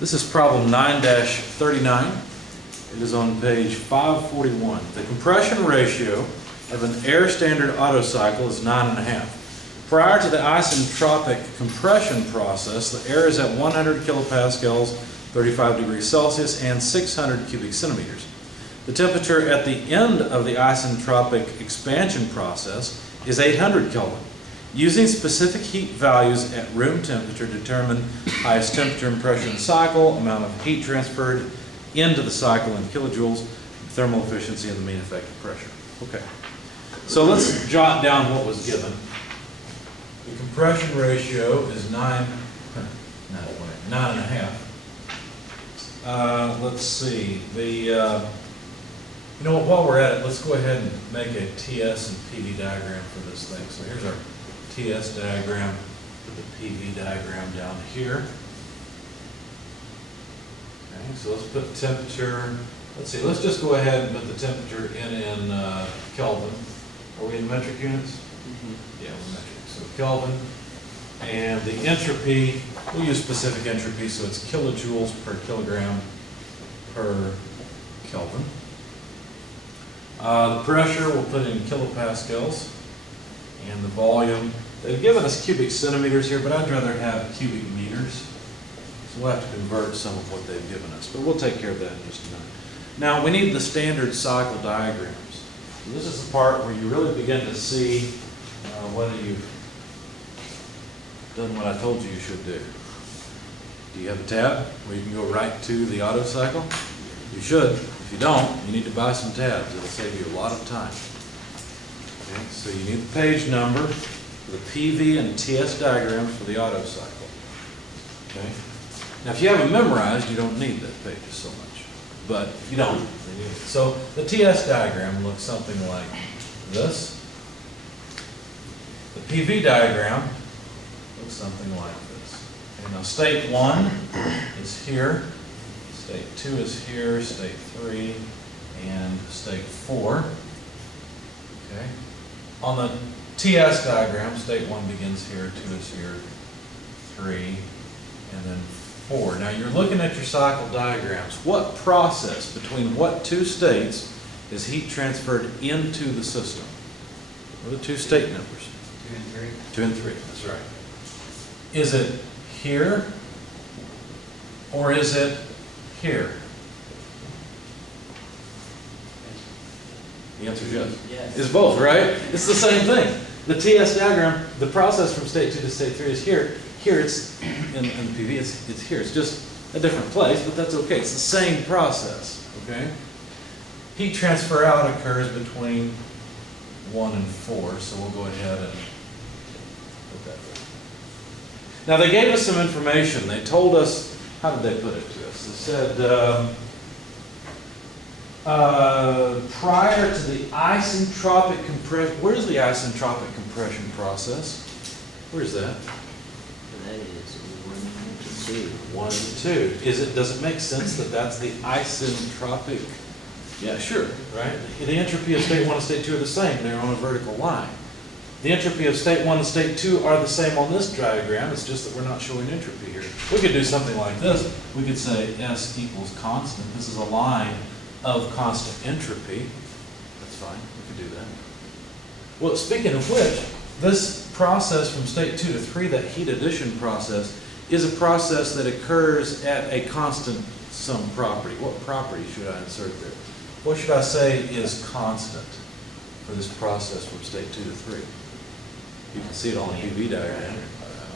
This is problem 9-39. It is on page 541. The compression ratio of an air standard Otto cycle is 9.5. Prior to the isentropic compression process, the air is at 100 kilopascals, 35 degrees Celsius, and 600 cubic centimeters. The temperature at the end of the isentropic expansion process is 800 Kelvin. Using specific heat values at room temperature, determine highest temperature and pressure in the cycle, amount of heat transferred into the cycle in kilojoules, thermal efficiency, and the mean effective pressure. Okay, so let's jot down what was given. The compression ratio is 9.5. Let's see. You know what? While we're at it, let's go ahead and make a TS and PV diagram for this thing. So here's our TS diagram, put the PV diagram down here. Okay, so let's put temperature. Let's see. Let's just go ahead and put the temperature in Kelvin. Are we in metric units? Mm-hmm. Yeah, we're metric. So Kelvin, and the entropy. We'll use specific entropy, so it's kilojoules per kilogram per Kelvin. The pressure we'll put in kilopascals, and the volume. They've given us cubic centimeters here, but I'd rather have cubic meters. So we'll have to convert some of what they've given us, but we'll take care of that in just a minute. Now we need the standard cycle diagrams. So this is the part where you really begin to see whether you've done what I told you should do. Do you have a tab where you can go right to the Otto cycle? You should. If you don't, you need to buy some tabs. It'll save you a lot of time. Okay, so you need the page number for the PV and TS diagrams for the Otto cycle. Okay. Now, if you have them memorized, you don't need that pages so much. But if you don't, then you need it. So the TS diagram looks something like this. The PV diagram looks something like this. Okay, now, state 1 is here. State 2 is here, state 3, and state 4. Okay. On the TS diagram, state 1 begins here, 2 is here, 3, and then 4. Now you're looking at your cycle diagrams. What process between what two states is heat transferred into the system? What are the two state numbers? 2 and 3. 2 and 3, that's right. Is it here, or is it here? The answer is yes. Yes. It's both, right? It's the same thing. The TS diagram, the process from state 2 to state 3 is here. Here it's, in the PV, it's here. It's just a different place, but that's okay. It's the same process, okay? Heat transfer out occurs between 1 and 4, so we'll go ahead and put that there. Now they gave us some information. They told us, how did they put it to us? They said, prior to the isentropic compression, where's the isentropic compression process? Where's that? That is 1 to 2. 1 to 2. Does it make sense that that's the isentropic? Yeah, sure, right? The entropy of state 1 and state 2 are the same. They're on a vertical line. The entropy of state 1 and state 2 are the same on this diagram. It's just that we're not showing entropy here. We could do something like this. We could say S equals constant. This is a line of constant entropy. That's fine. We could do that. Well, speaking of which, this process from state 2 to 3, that heat addition process, is a process that occurs at a constant some property. What property should I insert there? What should I say is constant for this process from state 2 to 3? You can see it on the PV diagram.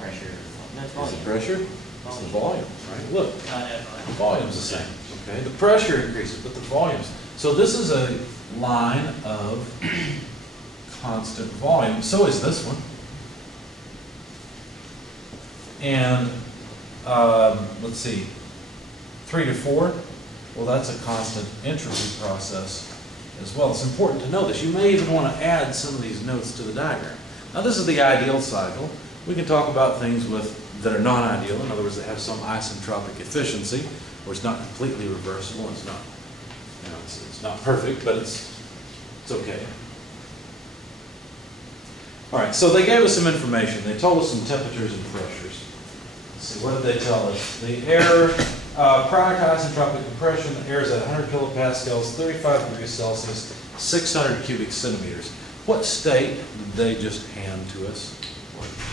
Pressure. That's Is volume. it pressure? It's the volume, right? Look, the volume's the same. Okay, the pressure increases, but the volumes. So this is a line of constant volume. So is this one. And let's see, 3 to 4. Well, that's a constant entropy process as well. It's important to know this. You may even want to add some of these notes to the diagram. Now, this is the ideal cycle. We can talk about things that are non-ideal. In other words, that have some isentropic efficiency, where it's not completely reversible. It's not, you know, it's not perfect, but it's okay. All right. So they gave us some information. They told us some temperatures and pressures. Let's see. What did they tell us? The air Prior to isentropic compression, the air is at 100 kilopascals, 35 degrees Celsius, 600 cubic centimeters. What state did they just hand to us?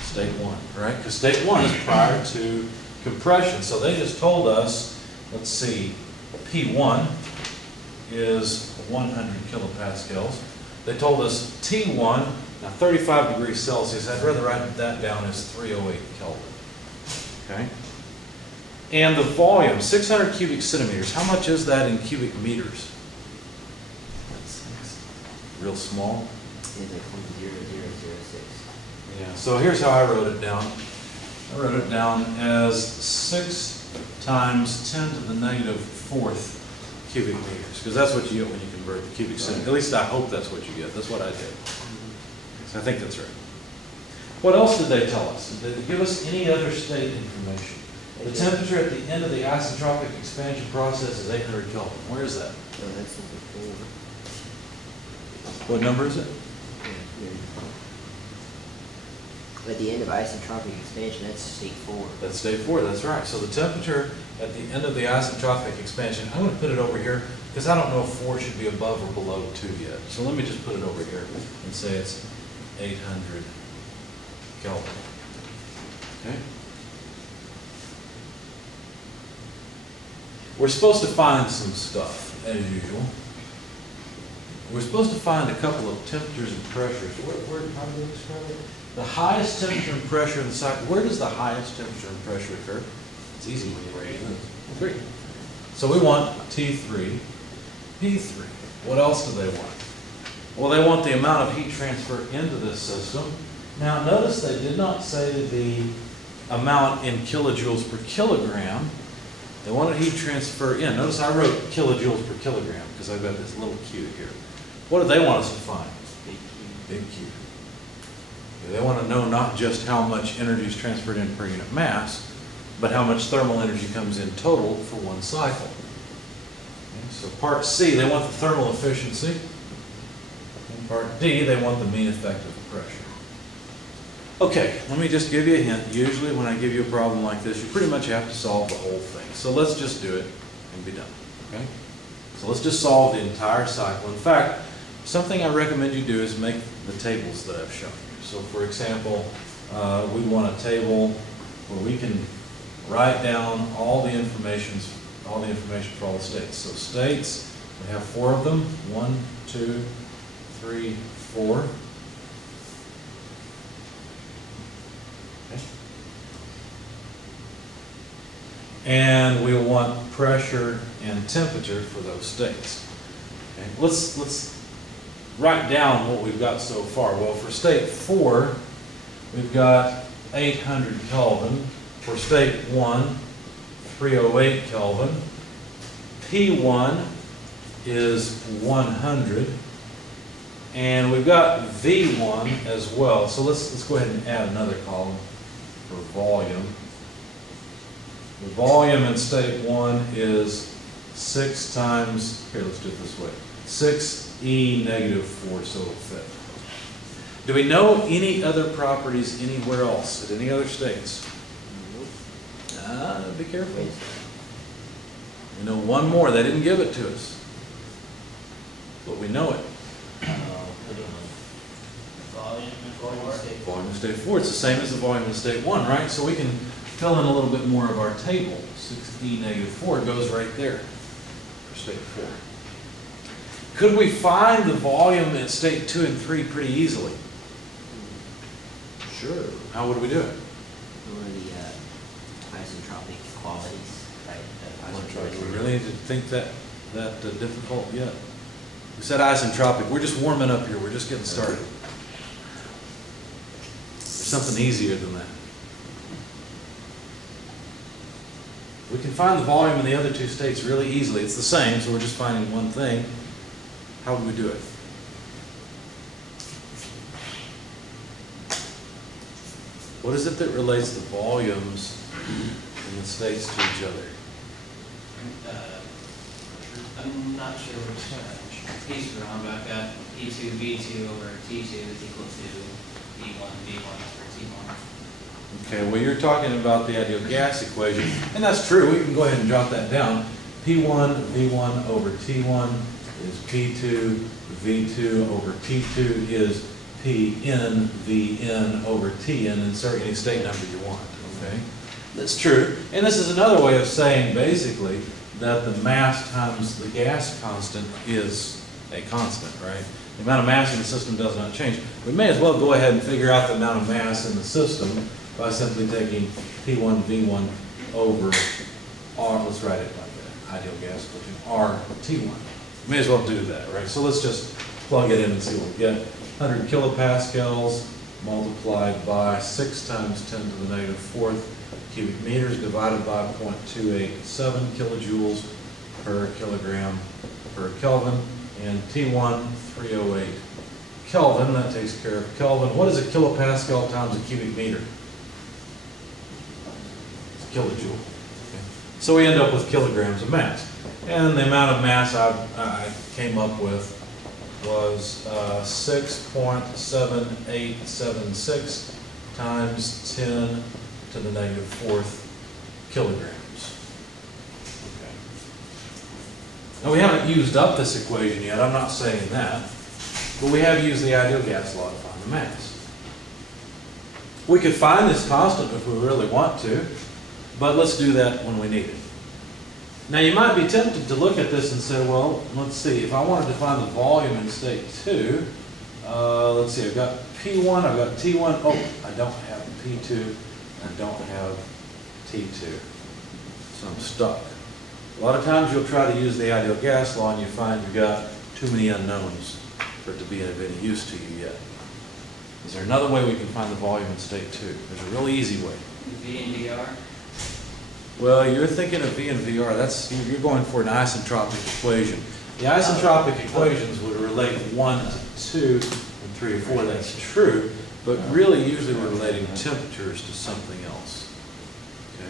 State 1, right? Because state 1 is prior to compression. So they just told us, let's see, P1 is 100 kilopascals. They told us T1, now 35 degrees Celsius, I'd rather write that down as 308 Kelvin. Okay? And the volume, 600 cubic centimeters, how much is that in cubic meters? Real small. Yeah, like 0.0006. Yeah, so here's how I wrote it down. I wrote it down as 6 times 10 to the negative 4th cubic meters, because that's what you get when you convert the cubic centimeter. At least I hope that's what you get. That's what I did. So I think that's right. What else did they tell us? Did they give us any other state information? The temperature at the end of the isentropic expansion process is 800 Kelvin. Where is that? Oh, that's number 4. What number is it? At the end of isentropic expansion, that's state 4. That's state 4, that's right. So the temperature at the end of the isentropic expansion, I'm going to put it over here because I don't know if 4 should be above or below 2 yet. So let me just put it over here and say it's 800 Kelvin. Okay? We're supposed to find some stuff, as usual. We're supposed to find a couple of temperatures and pressures. How do they describe it? The highest temperature and pressure in the cycle. Where does the highest temperature and pressure occur? It's easy when you write it. 3. So we want T3, P3. What else do they want? Well, they want the amount of heat transfer into this system. Now, notice they did not say the amount in kilojoules per kilogram. They wanted heat transfer in. Notice I wrote kilojoules per kilogram because I've got this little Q here. What do they want us to find? Big Q. Big Q. They want to know not just how much energy is transferred in per unit mass, but how much thermal energy comes in total for one cycle. Okay, so part C, they want the thermal efficiency. In part D, they want the mean effective pressure. Okay, let me just give you a hint. Usually when I give you a problem like this, you pretty much have to solve the whole thing. So let's just do it and be done. Okay? So let's just solve the entire cycle. In fact, something I recommend you do is make the tables that I've shown you. So for example, we want a table where we can write down all the information for all the states. So states, we have 4 of them. 1, 2, 3, 4. Okay. And we want pressure and temperature for those states. Okay. Let's write down what we've got so far. Well, for state 4, we've got 800 Kelvin. For state 1, 308 Kelvin. P1 is 100. And we've got V1 as well. So let's go ahead and add another column for volume. The volume in state 1 is 6 times, here, let's do it this way, 6E negative 4, so it'll fit. Do we know any other properties anywhere else, at any other states? Be careful. We know one more. They didn't give it to us, but we know it. Volume in state 4. It's the same as the volume in state 1, right? So we can fill in a little bit more of our table. 6E negative 4 goes right there for state 4. Could we find the volume in state 2 and 3 pretty easily? Sure. How would we do it? What are the isentropic qualities, right? We really need to think that difficult yet. We said isentropic. We're just warming up here. We're just getting started. There's something easier than that. We can find the volume in the other 2 states really easily. It's the same, so we're just finding one thing. How would we do it? What is it that relates the volumes in the states to each other? I'm not sure which piece we're on, but I've got E2, V2 over T2 is equal to V1, V1 over T1. Okay, well, you're talking about the ideal gas equation, and that's true. We can go ahead and jot that down. P1 V1 over T1 is P2 V2 over T2 is Pn Vn over Tn. Insert any state number you want, okay? That's true. And this is another way of saying, basically, that the mass times the gas constant is a constant, right? The amount of mass in the system does not change. We may as well go ahead and figure out the amount of mass in the system by simply taking P1 V1 over R, let's write it like that, ideal gas equation, R T1. May as well do that, right? So let's just plug it in and see what we get. 100 kilopascals multiplied by 6 times 10 to the negative fourth cubic meters divided by 0.287 kilojoules per kilogram per Kelvin, and T1 308 Kelvin. That takes care of Kelvin. What is a kilopascal times a cubic meter? It's a kilojoule. Okay. So we end up with kilograms of mass. And the amount of mass I came up with was 6.7876 times 10 to the negative fourth kilograms. Okay. Now we haven't used up this equation yet, I'm not saying that, but we have used the ideal gas law to find the mass. We could find this constant if we really want to, but let's do that when we need it. Now you might be tempted to look at this and say, well, let's see, if I wanted to find the volume in state 2, let's see, I've got P1, I've got T1, oh, I don't have P2, I don't have T2, so I'm stuck. A lot of times you'll try to use the ideal gas law and you find you've got too many unknowns for it to be of any use to you yet. Is there another way we can find the volume in state 2? There's a really easy way. V and VR? Well, you're thinking of V and VR. That's, you're going for an isentropic equation. The isentropic equations would relate 1 to 2 and 3 to 4. That's true, but really usually we're relating temperatures to something else. Okay.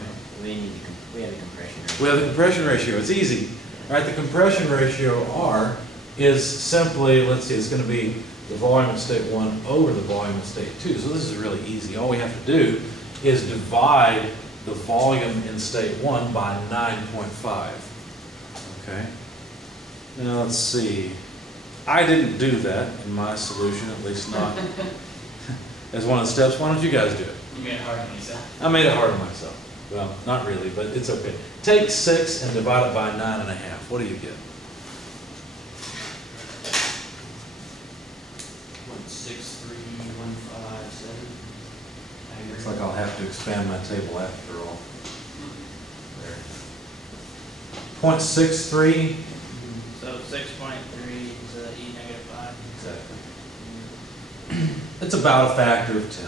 We have a compression ratio. We have the compression ratio. It's easy. All right, the compression ratio R is simply, let's see, it's going to be the volume in state 1 over the volume in state 2. So this is really easy. All we have to do is divide the volume in state 1 by 9.5. Okay. Now let's see. I didn't do that in my solution, at least not as one of the steps. Why don't you guys do it? You made it hard on yourself. I made it hard on myself. Well, not really, but it's okay. Take 6 and divide it by 9.5. What do you get? 163,157. Looks like I'll have to expand my table after all. There. 0.63. So 6.3 is E negative 5. Exactly. It's about a factor of 10.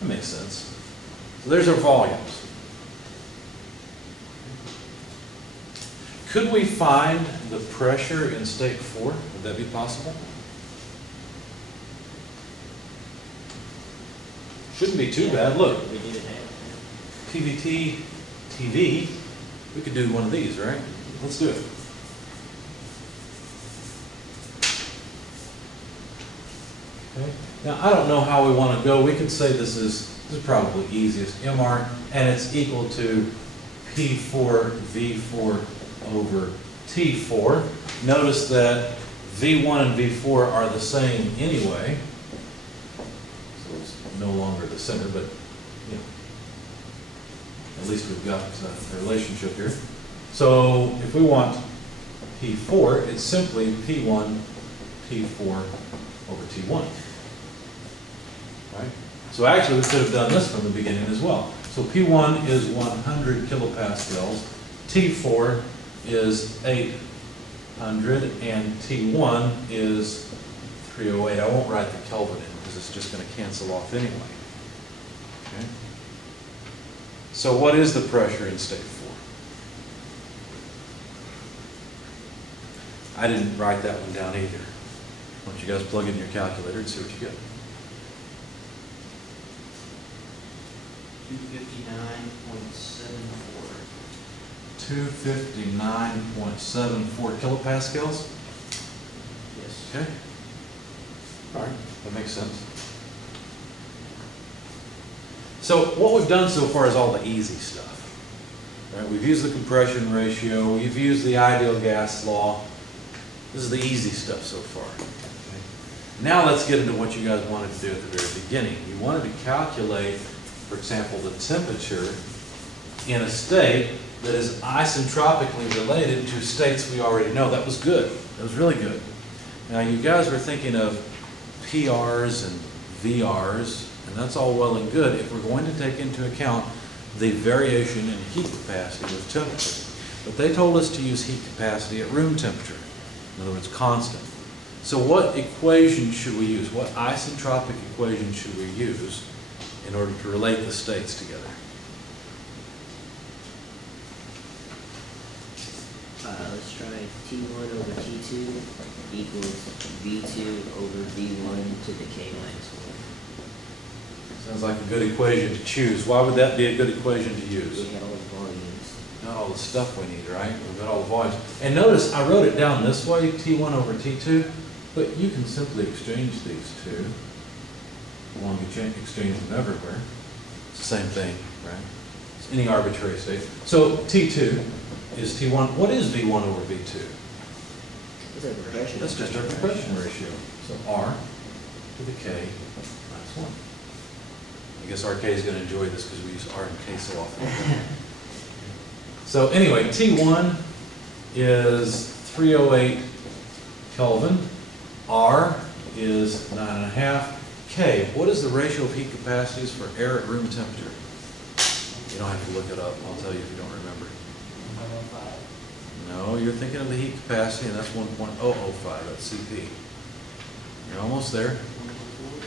That makes sense. So there's our volumes. Could we find the pressure in state 4? Would that be possible? Shouldn't be too bad. Look, We did it now. PVT, TV, we could do one of these, right? Let's do it. Okay. Now, I don't know how we want to go. We could say this is probably easiest, MR, and it's equal to P4 V4 over T4. Notice that V1 and V4 are the same anyway. So it's no longer the center, but you know, at least we've got a relationship here. So if we want P4, it's simply P1 P4 over T1. Right? So actually we could have done this from the beginning as well. So P1 is 100 kilopascals, T4 is 800, and T1 is 308. I won't write the Kelvin in because it's just going to cancel off anyway. Okay. So what is the pressure in state 4? I didn't write that one down either. Why don't you guys plug in your calculator and see what you get. 259.74 kilopascals? Yes. Okay. All right, that makes sense. So what we've done so far is all the easy stuff. Right? We've used the compression ratio, we've used the ideal gas law. This is the easy stuff so far. Okay? Now let's get into what you guys wanted to do at the very beginning. You wanted to calculate, for example, the temperature in a state that is isentropically related to states we already know. That was good. That was really good. Now you guys were thinking of PRs and VRs, and that's all well and good if we're going to take into account the variation in heat capacity with temperature. But they told us to use heat capacity at room temperature. In other words, constant. So what equation should we use? What isentropic equation should we use in order to relate the states together? Let's try T1 over T2 equals V2 over V1 to the K minus 1. Sounds like a good equation to choose. Why would that be a good equation to use? We have all the volumes. Not all the stuff we need, right? We've got all the volumes. And notice I wrote it down this way, T1 over T2, but you can simply exchange these two. You want to exchange them everywhere. It's the same thing, right? It's any arbitrary state. So T2 is T1. What is V1 over V2? It's a compression. That's just our compression ratio. So R to the K minus 1. I guess RK is going to enjoy this because we use R and K so often. So anyway, T1 is 308 Kelvin. R is 9.5. K, what is the ratio of heat capacities for air at room temperature? You don't have to look it up. I'll tell you if you don't remember. 105. No, you're thinking of the heat capacity, and that's 1.005. That's CP. You're almost there.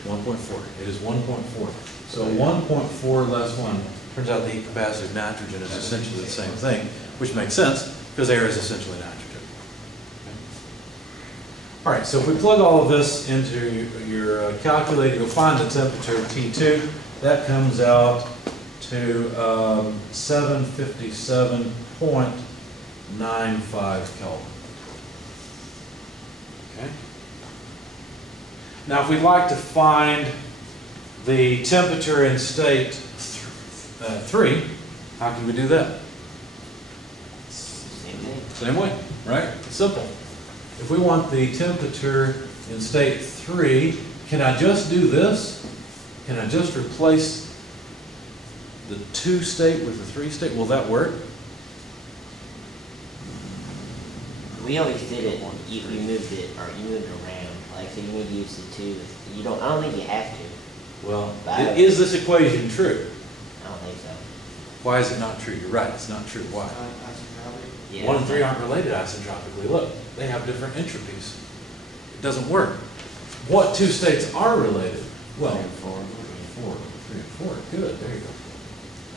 1.4. It is 1.4. So 1.4 less 1. Turns out the heat capacity of nitrogen is essentially the same thing, which makes sense because air is essentially nitrogen. Okay. All right, so if we plug all of this into your calculator, you'll find the temperature of T2. That comes out to 757.95 Kelvin. Okay. Now, if we'd like to find the temperature in state 3, how can we do that? Same way, right? It's simple. If we want the temperature in state 3, can I just do this? Can I just replace the 2 state with the 3 state? Will that work? We always did it. You moved it, or you moved it around. Like, so you need to use the 2. You don't. I don't think you have to. Well, is this equation true? I don't think so. Why is it not true? You're right, it's not true. Why? Yeah. 1 and 3 aren't related isentropically. Look, they have different entropies. It doesn't work. What 2 states are related? Well, 3 and 4. Good, there you go.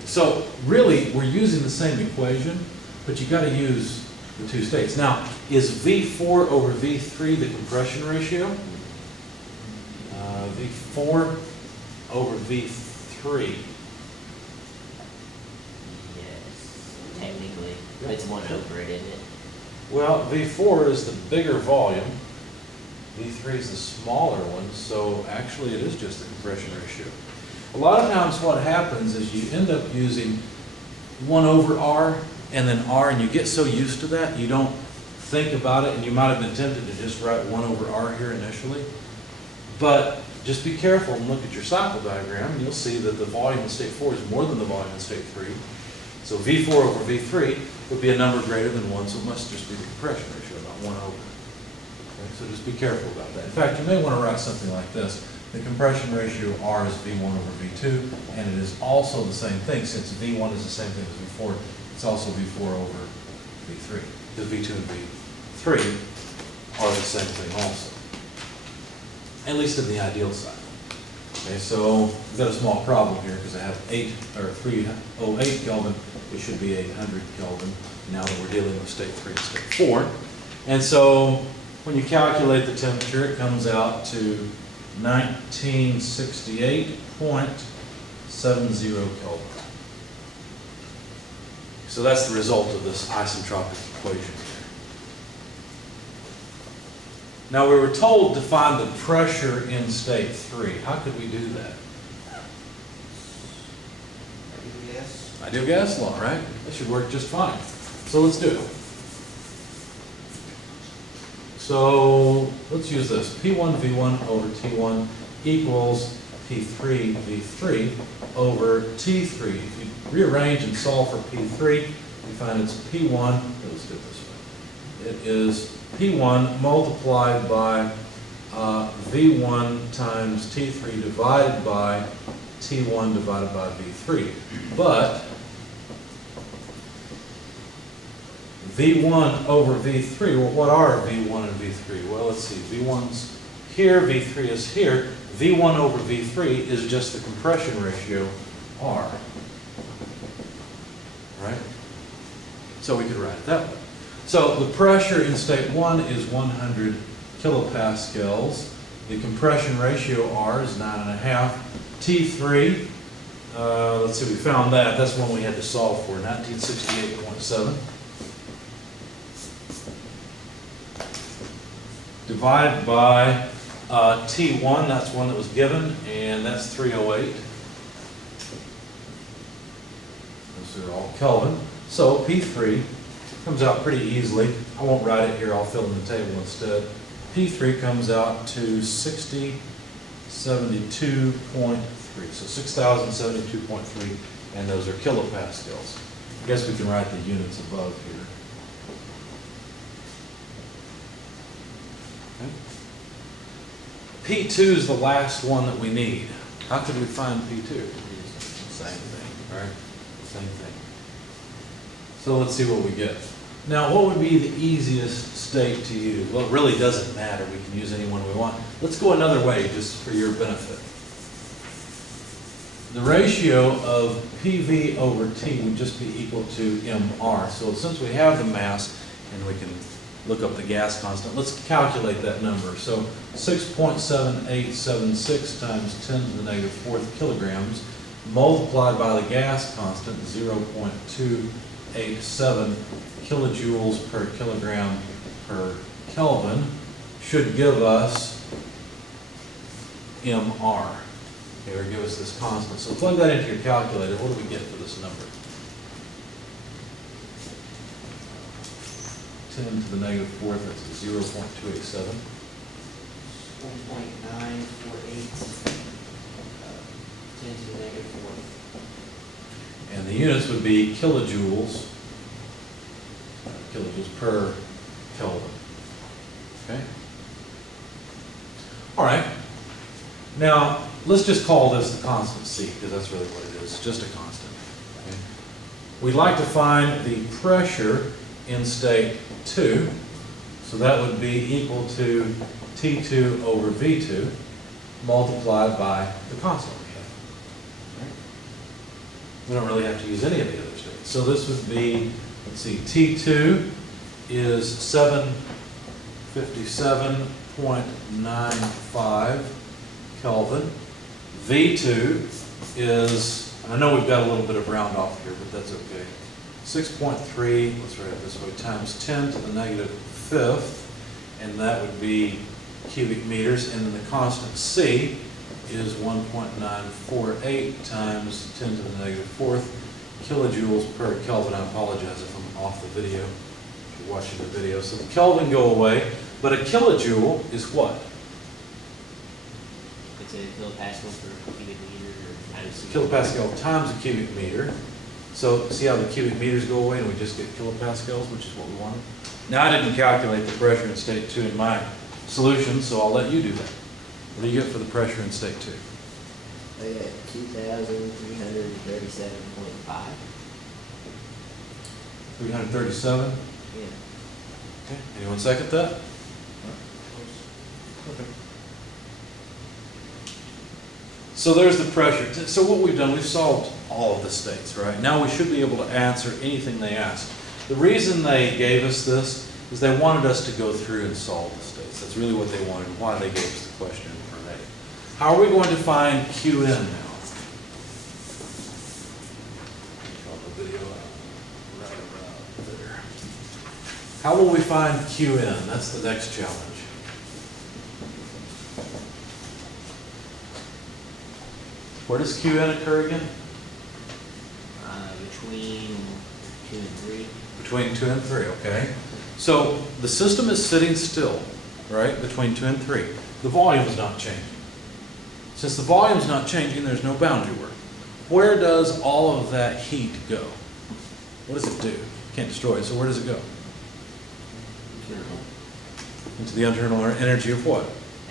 So really, we're using the same equation, but you got to use the 2 states. Now, is V4 over V3 the compression ratio? V4 over V3. Yes, technically. Yep. It's 1 over it, isn't it? Well, V4 is the bigger volume. V3 is the smaller one, so actually it is just the compression ratio. A lot of times what happens is you end up using 1 over R and then R, and you get so used to that you don't think about it, and you might have been tempted to just write 1 over R here initially. But just be careful and look at your cycle diagram, and you'll see that the volume in state 4 is more than the volume in state 3. So V4 over V3 would be a number greater than 1, so it must just be the compression ratio, not 1 over. Okay, so just be careful about that. In fact, you may want to write something like this. The compression ratio R is V1 over V2, and it is also the same thing. Since V1 is the same thing as V4, it's also V4 over V3. Because V2 and V3 are the same thing also. At least in the ideal cycle. Okay, so we've got a small problem here because I have 308 Kelvin. It should be 800 Kelvin now that we're dealing with state 3 and state 4. And so when you calculate the temperature, it comes out to 1968.70 Kelvin. So that's the result of this isentropic equation here. Now we were told to find the pressure in state 3. How could we do that? ideal gas law, right? That should work just fine. So let's do it. So let's use this. P1 V1 over T1 equals P3 V3 over T3. If you rearrange and solve for P3, you find it's P1, let's do it this way. It is P1 multiplied by V1 times T3 divided by T1 divided by V3. But V1 over V3, well, what are V1 and V3? Well, let's see, V1's here, V3 is here. V1 over V3 is just the compression ratio, R. Right? So we could write it that way. So the pressure in state 1 is 100 kilopascals. The compression ratio, R, is 9.5. T3, let's see, we found that. That's one we had to solve for, 1968.7. Divided by T1, that's one that was given, and that's 308. Those are all Kelvin. So P3 comes out pretty easily. I won't write it here, I'll fill in the table instead. P3 comes out to 6072.3. So 6072.3, and those are kilopascals. I guess we can write the units above here. P2 is the last one that we need. How could we find P2? Same thing, right? Same thing. So let's see what we get. Now, what would be the easiest state to use? Well, it really doesn't matter. We can use any one we want. Let's go another way, just for your benefit. The ratio of PV over T would just be equal to MR. So since we have the mass, and we can look up the gas constant, let's calculate that number. So 6.7876 times 10 to the negative fourth kilograms multiplied by the gas constant, 0.287 kilojoules per kilogram per Kelvin, should give us MR. Okay, or give us this constant. So plug that into your calculator. What do we get for this number? 10 to the negative fourth, that's 0.287. 1.948, 10 to the negative fourth. And the units would be kilojoules, kilojoules per Kelvin. Okay? All right. Now, let's just call this the constant C, because that's really what it is, just a constant. Okay? We'd like to find the pressure in state 2, so that would be equal to T2 over V2 multiplied by the constant we have. Right? We don't really have to use any of the other states. So this would be, let's see, T2 is 757.95 Kelvin. V2 is, I know we've got a little bit of round off here, but that's okay. 6.3, let's write it this way, times 10 to the negative fifth, and that would be cubic meters, and then the constant C is 1.948 times 10 to the negative fourth kilojoules per Kelvin. I apologize if I'm off the video, if you're watching the video. So the Kelvin go away, but a kilojoule is what? It's a kilopascal per cubic meter, or times Kilopascal times a cubic meter. So see how the cubic meters go away and we just get kilopascals, which is what we wanted? Now I didn't calculate the pressure in state 2 in my solution, so I'll let you do that. What do you get for the pressure in state 2? I got 2,337.5. 337? Yeah. Okay. Anyone second that? Okay. So there's the pressure. So what we've done, we've solved all of the states, right? Now we should be able to answer anything they ask. The reason they gave us this is they wanted us to go through and solve the states. That's really what they wanted, and why they gave us the question in front of. How are we going to find Qn now? Drop the video right about there. How will we find Qn? That's the next challenge. Where does Qn occur again? between 2 and 3. Between 2 and 3, okay. So the system is sitting still, right, between 2 and 3. The volume is not changing. Since the volume is not changing, there's no boundary work. Where does all of that heat go? What does it do? Can't destroy it, so where does it go? Into the internal energy of what?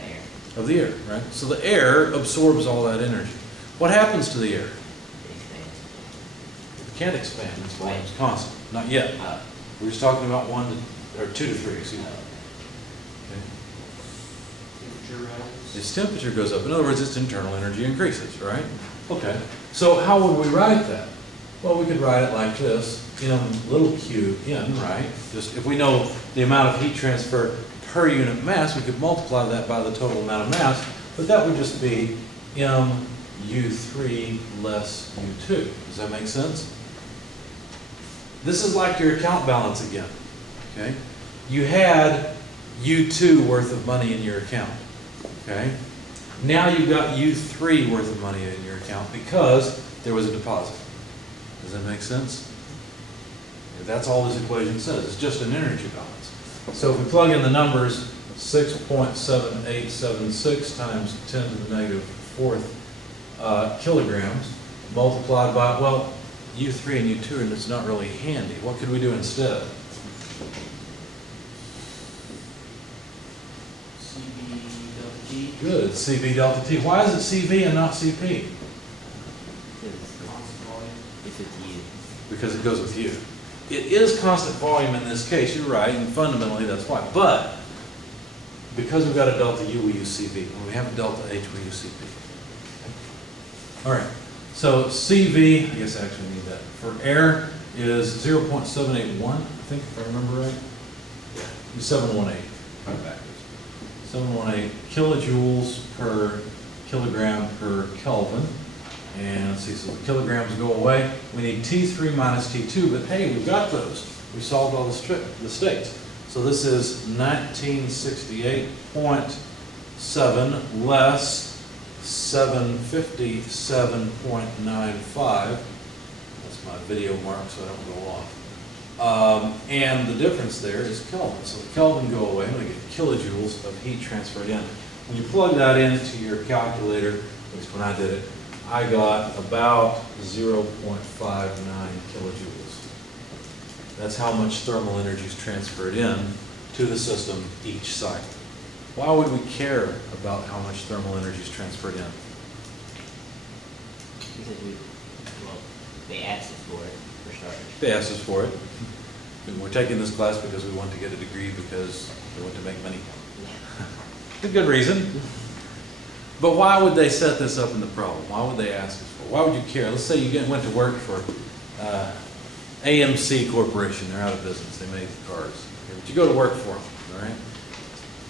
Air. Of the air, right? So the air absorbs all that energy. What happens to the air? It can't expand, its volume is constant. Not yet. We're just talking about 2 to 3, excuse me. Okay. Temperature rises. Its temperature goes up. In other words, its internal energy increases, right? Okay. So how would we write that? Well, we could write it like this, m little q n, right? Just if we know the amount of heat transfer per unit mass, we could multiply that by the total amount of mass, but that would just be m u3 less u2. Does that make sense? This is like your account balance again, okay? You had u2 worth of money in your account, okay? Now you've got u3 worth of money in your account because there was a deposit. Does that make sense? That's all this equation says. It's just an energy balance. So if we plug in the numbers, 6.7876 times 10 to the negative 4th kilograms multiplied by, well, U3 and U2, and it's not really handy. What could we do instead? CV delta T. Good, it's CV delta T. Why is it CV and not CP? Constant volume. If it's U. Because it goes with U. It is constant volume in this case, you're right, and fundamentally that's why. But because we've got a delta U, we use CV. When we have a delta H, we use CP. All right, so CV, I guess I actually need that, for air is 0.781, I think, if I remember right. Yeah. 718, right backwards. 718 kilojoules per kilogram per Kelvin. And let's see, so the kilograms go away. We need T3 minus T2, but hey, we've got those. We solved all the states. So this is 1968.7 less 757.95. That's my video mark, so I don't go off. And the difference there is Kelvin. So the Kelvin go away, and we get kilojoules of heat transferred in. When you plug that into your calculator, at least when I did it, I got about 0.59 kilojoules. That's how much thermal energy is transferred in to the system each cycle. Why would we care about how much thermal energy is transferred in? Because they asked us for it, for starters. They asked us for it. And we're taking this class because we want to get a degree because we want to make money. A good reason. But why would they set this up in the problem? Why would they ask us for it? Why would you care? Let's say you went to work for AMC Corporation. They're out of business. They make cars. Okay, but you go to work for them, all right?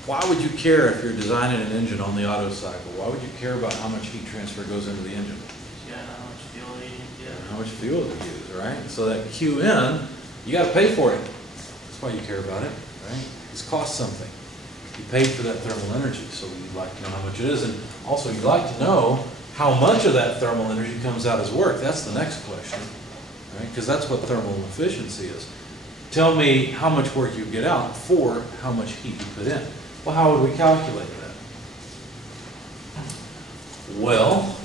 Why would you care if you're designing an engine on the Otto cycle? Why would you care about how much heat transfer goes into the engine? Yeah, how much fuel you need. Yeah. How much fuel to use, right? So that QN, you got to pay for it. That's why you care about it, right? It's cost something. You paid for that thermal energy, so you'd like to know how much it is, and also you'd like to know how much of that thermal energy comes out as work. That's the next question, right? Because that's what thermal efficiency is. Tell me how much work you get out for how much heat you put in. Well, how would we calculate that? Well,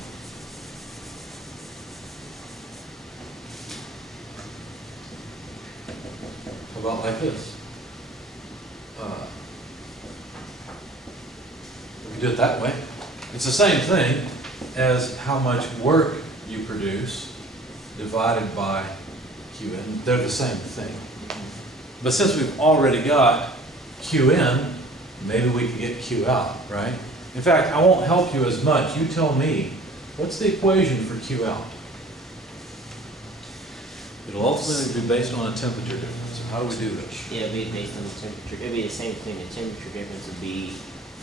how about like this? We can do it that way. It's the same thing as how much work you produce divided by QN. They're the same thing. But since we've already got QN, maybe we can get Q out, right? In fact, I won't help you as much. You tell me, what's the equation for Q out? It'll ultimately be based on a temperature difference. So how do we do this? Yeah, it'd be based on the temperature. It'd be the same thing. The temperature difference would be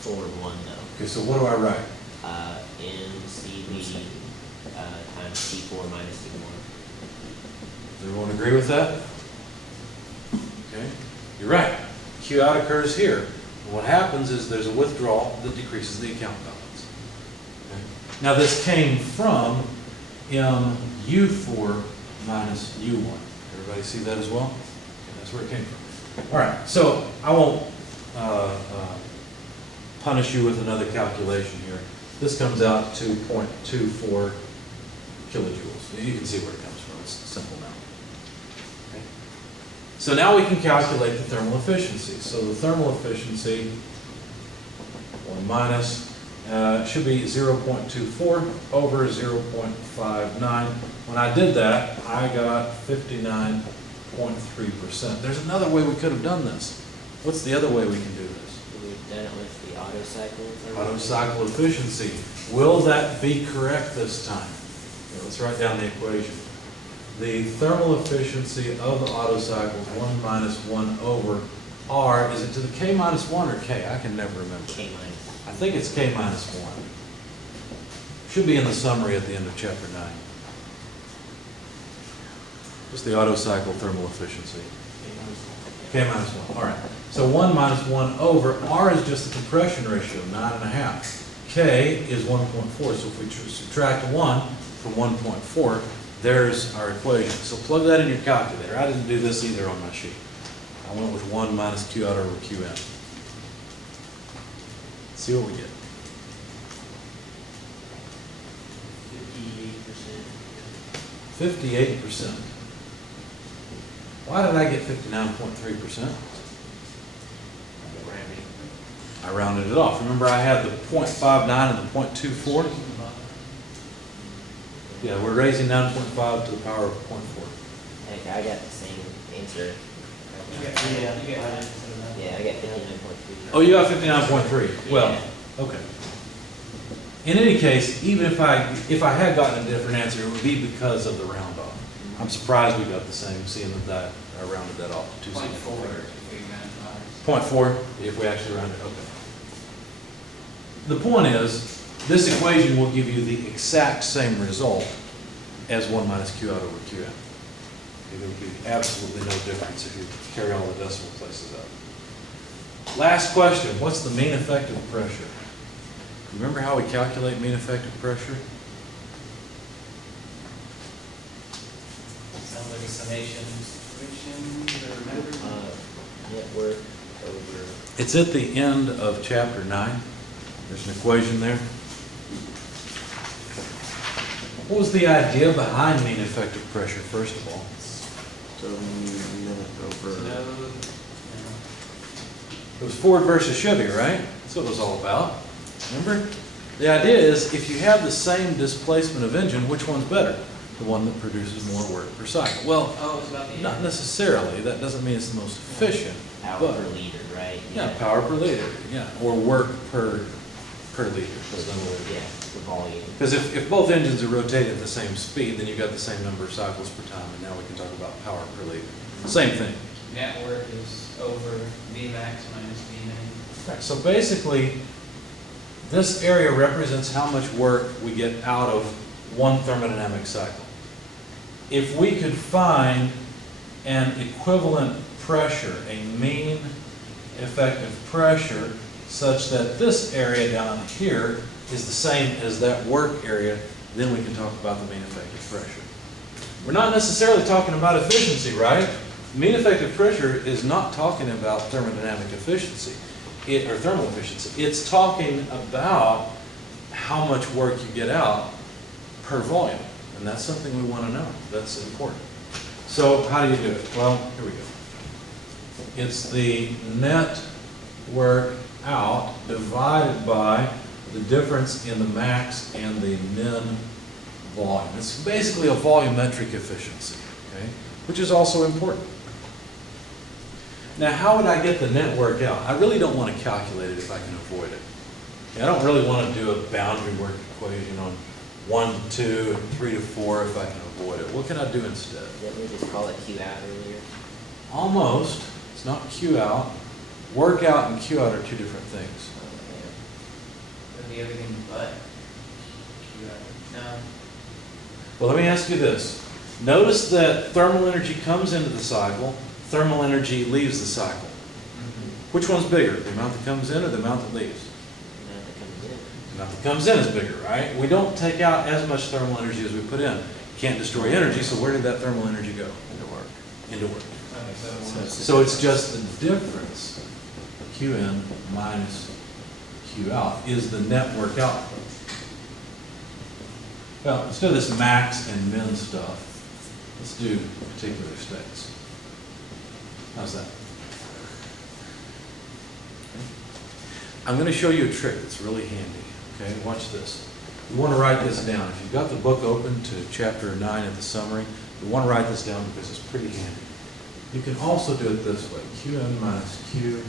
4 and 1 though. Okay, so what do I write? NCV times T4 minus T1. Does everyone agree with that? Okay, you're right. Q out occurs here. And what happens is there's a withdrawal that decreases the account balance. Okay. Now this came from MU4 minus U1. Everybody see that as well? Okay, that's where it came from. All right, so I won't punish you with another calculation here. This comes out to 0.24 kilojoules. You can see where it comes from. It's simple now. Okay. So now we can calculate the thermal efficiency. So the thermal efficiency, 1 minus, should be 0.24 over 0.59. When I did that, I got 59.3%. There's another way we could have done this. What's the other way we can do this? We've done it with the auto cycle. Auto cycle efficiency. Will that be correct this time? Okay, let's write down the equation. The thermal efficiency of the auto cycle is 1 minus 1 over R. Is it to the K minus 1 or K? I can never remember. K minus. I think it's K minus 1. Should be in the summary at the end of chapter 9. Just the auto cycle thermal efficiency. K minus 1. All right. So 1 minus 1 over R is just the compression ratio, 9.5. K is 1.4. So if we subtract 1 from 1.4, there's our equation. So plug that in your calculator. I didn't do this either on my sheet. I went with 1 minus Q out over Q in. See what we get. 58%. 58%. Why did I get 59.3%? I rounded it off. Remember I had the 0.59 and the 0.24? Yeah, we're raising 9.5 to the power of 0.4. Heck, I got the same answer. Yeah, Yeah, I got 59.3. Oh, you got 59.3. Well, Yeah. okay. In any case, even if I had gotten a different answer, it would be because of the round off. I'm surprised we got the same, seeing that I rounded that off to 2.4. 0.4, if we actually round it. Okay. The point is, this equation will give you the exact same result as 1 minus Q out over Q in. There will be absolutely no difference if you carry all the decimal places up. Last question, what's the mean effective pressure? Remember how we calculate mean effective pressure? Sounds like a summation. Network over. It's at the end of chapter 9. There's an equation there. What was the idea behind mean effective pressure, first of all? So minute over. It was Ford versus Chevy, right? That's what it was all about. Remember? The idea is if you have the same displacement of engine, which one's better? The one that produces more work per cycle. Well, It's about the not necessarily. That doesn't mean it's the most efficient. Power but, per liter, right? Yeah, power per liter. Yeah, or work per liter. Yeah, the volume. Because if both engines are rotating at the same speed, then you've got the same number of cycles per time, and now we can talk about power per liter. Same thing. network is over Vmax minus Vmin. Right, so basically, this area represents how much work we get out of one thermodynamic cycle. If we could find an equivalent pressure, a mean effective pressure, such that this area down here is the same as that work area, then we can talk about the mean effective pressure. We're not necessarily talking about efficiency, right? Mean effective pressure is not talking about thermodynamic efficiency or thermal efficiency. It's talking about how much work you get out per volume. And that's something we want to know. That's important. So how do you do it? Well, here we go. It's the net work out divided by the difference in the max and the min volume. It's basically a volumetric efficiency, okay, which is also important. Now, how would I get the net work out? I really don't want to calculate it if I can avoid it. I don't really want to do a boundary work equation on 1 to 2 and 3 to 4 if I can avoid it. What can I do instead? Didn't we just call it Q out earlier? Almost. It's not Q out. Work out and Q out are two different things. Would be everything but Q out. No. Well, let me ask you this. Notice that thermal energy comes into the cycle, thermal energy leaves the cycle. Which one's bigger, the amount that comes in or the amount that leaves? The amount that comes in. The amount that comes in is bigger, right? We don't take out as much thermal energy as we put in. Can't destroy energy, so where did that thermal energy go? Into work. Into work. Okay, So it's just the difference, Qin minus Q out, is the net work output. Well, instead of this max and min stuff, let's do particular states. How's that? I'm going to show you a trick that's really handy. Okay, watch this. You want to write this down. If you've got the book open to chapter 9 at the summary, you want to write this down because it's pretty handy. You can also do it this way. Qn minus Q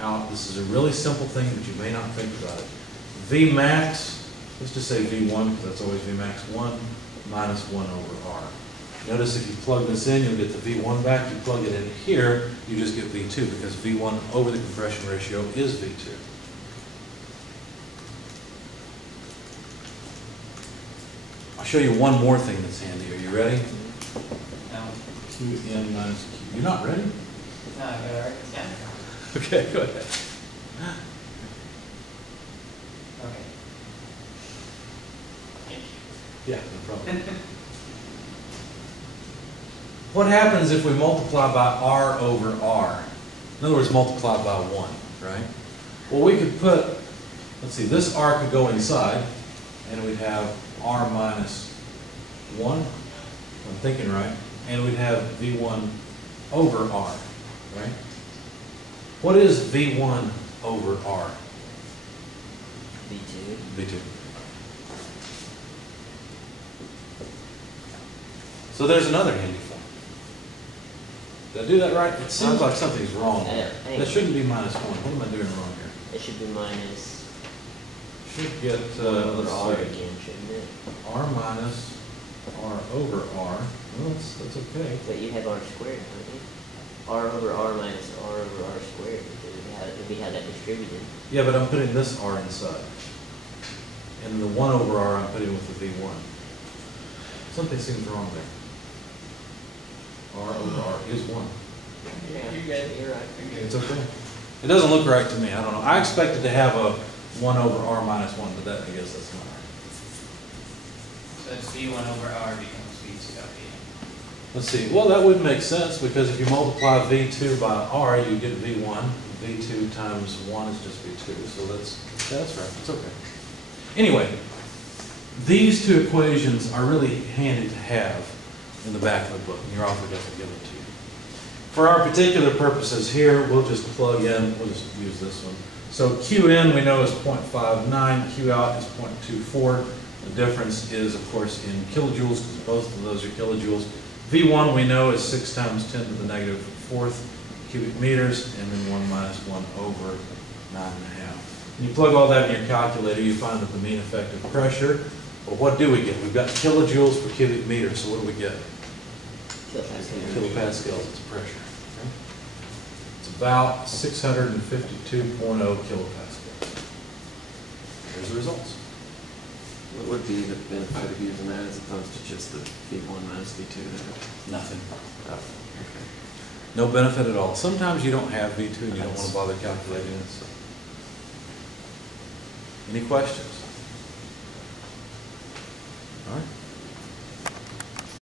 out. This is a really simple thing, but you may not think about it. V max, let's just say V1, because that's always V max 1, minus 1 over R. Notice if you plug this in, you'll get the V1 back. You plug it in here, you just get V2, because V1 over the compression ratio is V2. I'll show you one more thing that's handy. Are you ready? No, Qn minus Q. You're not ready? no, I gotta write this down. Okay, go ahead. Okay. Thank you. Yeah, no problem. What happens if we multiply by R over R? In other words, multiply by 1, right? Well, we could put, let's see, this R could go inside, and we'd have R minus 1, if I'm thinking right, and we'd have V1 over R, right? What is V1 over R? V2. V2. So there's another handy form. Did I do that right? It seems like something's wrong there. That shouldn't be minus 1. What am I doing wrong here? It should be minus Should get, over R let's see, again, shouldn't it? R minus R over R. Well, that's okay. But you have R squared, don't you? R over R minus R over R squared, if we had that distributed. Yeah, but I'm putting this R inside. And the 1 over R I'm putting with the V1. Something seems wrong there. R over R is 1. Yeah, you're right. It's okay. It doesn't look right to me. I don't know. I expected to have a 1 over R minus 1, but that, I guess that's not right. So it's V1 over R becomes V2 out here. Let's see. Well, that would make sense because if you multiply V2 by R, you get V1. V2 times 1 is just V2. So that's right. It's okay. Anyway, these two equations are really handy to have in the back of the book, and your author doesn't give it to you. For our particular purposes here, we'll just plug in, we'll just use this one. So Qn we know is 0.59, Q out is 0.24. The difference is, of course, in kilojoules, because both of those are kilojoules. V1 we know is 6 times 10 to the negative 4th cubic meters, and then 1 minus 1 over 9.5. When you plug all that in your calculator, you find that the mean effective pressure, well, what do we get? We've got kilojoules per cubic meter, so what do we get? Kilopascals is pressure. Okay? It's about 652.0 kilopascals. Here's the results. What would be the benefit of using that as opposed to just the V1 minus V2 there? Nothing. Oh, okay. No benefit at all. Sometimes you don't have V2 and you don't want to bother calculating it. So. Any questions? All right.